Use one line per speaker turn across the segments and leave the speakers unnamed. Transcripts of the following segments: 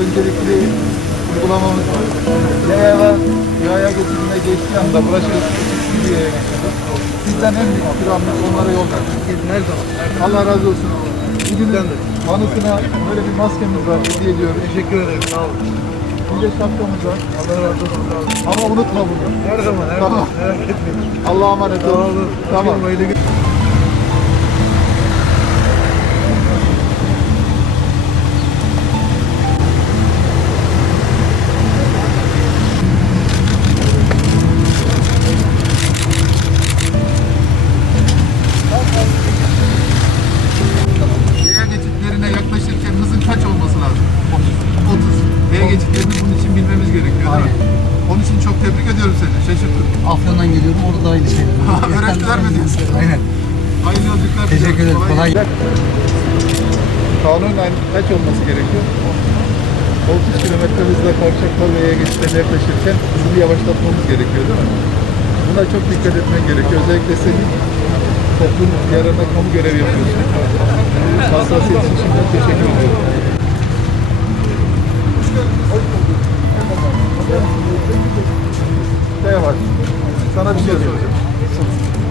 öncelikli uygulamamız var. Yaya yaya geçidine geçtiği anda bir geçiyoruz. Sizden en büyük ikramımız onlara yol vermek.
Her zaman.
Allah razı olsun. Bugün anısına böyle bir maskemiz var. Hediye ediyoruz.
Teşekkür ederim. Sağ olun.
Bir de şapkamız var.
Allah razı olsun.
Ama unutma bunu.
Her zaman. Her
Tamam.
zaman. Merak etmeyin.
Allah'a emanet olun.
olun.
Tamam.
Afyon'dan geliyorum. Orada da aynı şey.
Öğrettiler mi diyorsun?
Aynen.
Hayırlı yolculuklar.
Teşekkür ederim. Kolay
Kanunen kaç olması gerekiyor? 30 kilometre hızla kavşaklar ve yaya geçitlerine yaklaşırken hızını yavaşlatmamız gerekiyor değil mi? Buna çok dikkat etmen gerekiyor. Özellikle senin toplum yararına kamu görevi yapıyorsun. Hassasiyetin için çok teşekkür ediyorum. Ne var? Sana bir şey soracağım.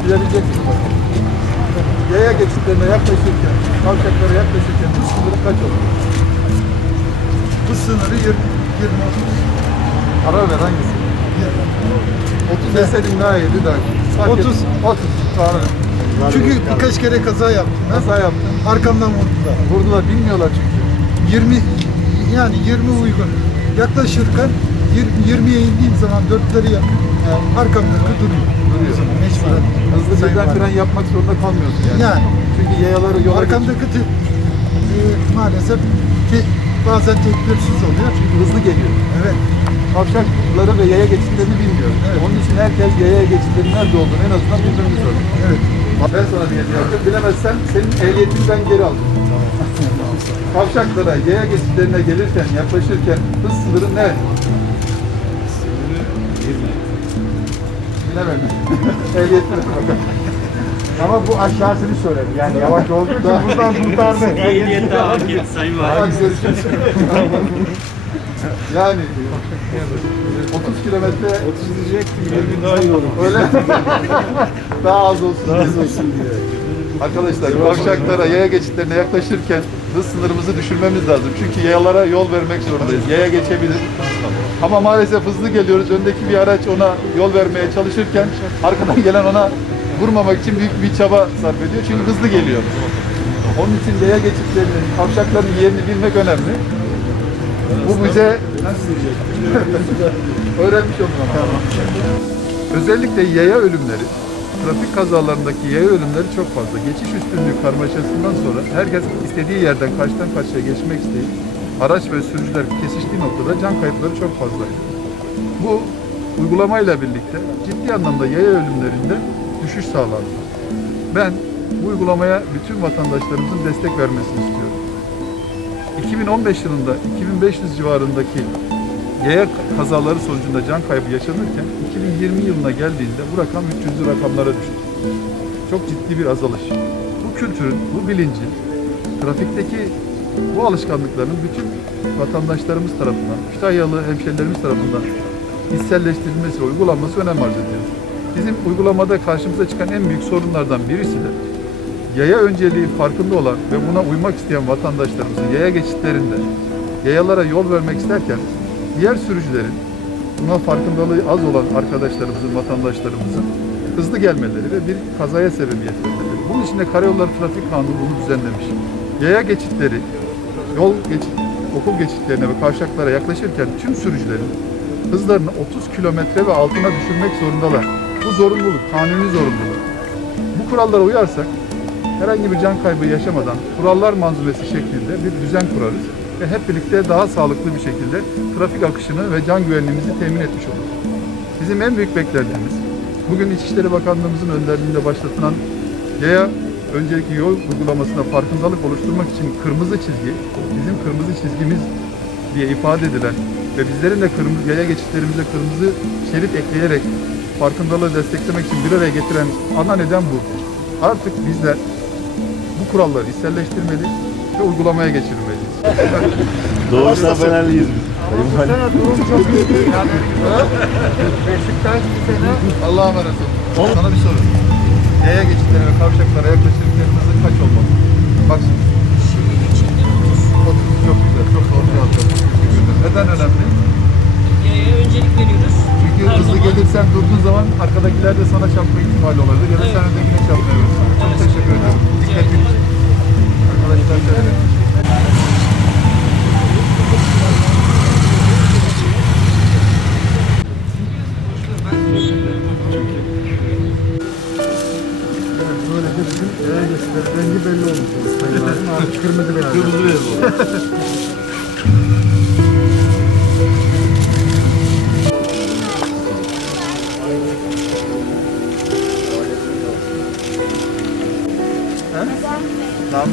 Bilebilecek misin? bak? Yaya geçitlerine yaklaşırken, kavşaklara yaklaşırken hız sınırı kaç olur?
Hız sınırı 20 20
Karar ver hangisi? 30 deseydin daha iyiydi daha. Fark
30.
et. 30. Karar ver.
Çünkü birkaç kere kaza yaptım.
Kaza yaptın.
Arkamdan vurdular.
Vurdular bilmiyorlar çünkü.
20 yani 20 uygun. Yaklaşırken 20, 20'ye indiğim zaman dörtleri yakın. Arkamdaki duruyor.
Duruyor.
Mecburen.
Hızlı birden fren yapmak zorunda kalmıyorsun yani.
Yani.
Çünkü yayaları yola.
Arkamdaki tip e, maalesef ki bazen tedbirsiz oluyor.
Çünkü hızlı geliyor.
Evet.
Kavşakları ve yaya geçitlerini bilmiyor.
Evet.
Onun için herkes yaya geçitlerinin nerede olduğunu en azından bilmemiz lazım.
Evet.
Ben sana bir hediye yapacağım. Bilemezsen senin ehliyetinden geri aldım. Kavşaklara, yaya geçitlerine gelirken, yaklaşırken hız sınırı ne? Bilemem. Ehliyetine bakalım.
Ama bu aşağısını söyledi. Yani yavaş olduğu için buradan kurtardı.
Ehliyet de alın Sayın Valim.
Yani 30 kilometre 30 diyecektim 20 daha iyi olur. Öyle daha az olsun. Daha az olsun diye. Arkadaşlar kavşaklara, yaya geçitlerine yaklaşırken hız sınırımızı düşürmemiz lazım. Çünkü yayalara yol vermek zorundayız. Yaya geçebilir. Ama maalesef hızlı geliyoruz. Öndeki bir araç ona yol vermeye çalışırken arkadan gelen ona vurmamak için büyük bir çaba sarf ediyor. Çünkü hızlı geliyor. Onun için yaya geçitlerinin, kavşakların yerini bilmek önemli. Bu bize öğrenmiş oldum ama. Özellikle yaya ölümleri, trafik kazalarındaki yaya ölümleri çok fazla. Geçiş üstünlüğü karmaşasından sonra herkes istediği yerden karşıdan karşıya geçmek isteyip araç ve sürücüler kesiştiği noktada can kayıpları çok fazlaydı. Bu uygulamayla birlikte ciddi anlamda yaya ölümlerinde düşüş sağlandı. Ben bu uygulamaya bütün vatandaşlarımızın destek vermesini istiyorum. 2015 yılında 2500 civarındaki yaya kazaları sonucunda can kaybı yaşanırken 2020 yılına geldiğinde bu rakam 300'lü rakamlara düştü. Çok ciddi bir azalış. Bu kültürün, bu bilincin trafikteki bu alışkanlıkların bütün vatandaşlarımız tarafından, Kütahyalı hemşerilerimiz tarafından içselleştirilmesi ve uygulanması önem arz ediyor. Bizim uygulamada karşımıza çıkan en büyük sorunlardan birisi de yaya önceliği farkında olan ve buna uymak isteyen vatandaşlarımızın yaya geçitlerinde yayalara yol vermek isterken diğer sürücülerin buna farkındalığı az olan arkadaşlarımızın, vatandaşlarımızın hızlı gelmeleri ve bir kazaya sebebiyet vermeleri. Bunun için de Karayolları Trafik Kanunu bunu düzenlemiş. Yaya geçitleri, yol geçit, okul geçitlerine ve kavşaklara yaklaşırken tüm sürücülerin hızlarını 30 kilometre ve altına düşürmek zorundalar. Bu zorunluluk, kanuni zorunluluk. Bu kurallara uyarsak herhangi bir can kaybı yaşamadan kurallar manzumesi şeklinde bir düzen kurarız ve hep birlikte daha sağlıklı bir şekilde trafik akışını ve can güvenliğimizi temin etmiş oluruz. Bizim en büyük beklentimiz bugün İçişleri Bakanlığımızın önderliğinde başlatılan yaya öncelikli yol uygulamasına farkındalık oluşturmak için kırmızı çizgi, bizim kırmızı çizgimiz diye ifade edilen ve bizlerin de kırmızı yaya geçitlerimize kırmızı şerit ekleyerek farkındalığı desteklemek için bir araya getiren ana neden bu. Artık bizler bu kuralları içselleştirmeli, gerekiyor. Uygulamaya geçirmeliyiz.
Doğuştan Fenerliyiz biz.
Bu sene durum çok iyi değil. Yani Beşiktaş bu sene
Allah'a emanet olun. Sana bir soru. Yaya geçitleri ve kavşaklara yaklaşırken hızı kaç olmalı? Maksimum.
Şehir içinde 30.
30. Çok güzel. Çok doğru cevap. Neden önemli?
Yaya öncelik veriyoruz.
Çünkü
Her
hızlı
zaman.
gelirsen durduğun zaman arkadakiler de sana çarpma ihtimali olabilir ya da sen
Evet.
öndekine çarpmaya verirsin. Çok
Evet.
teşekkür ederim. Dikkatin için. Arkadaşlar şöyle.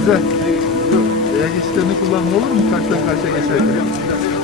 Namze. Yaya geçitlerini kullanma olur mu? Karşıdan karşıya geçerken.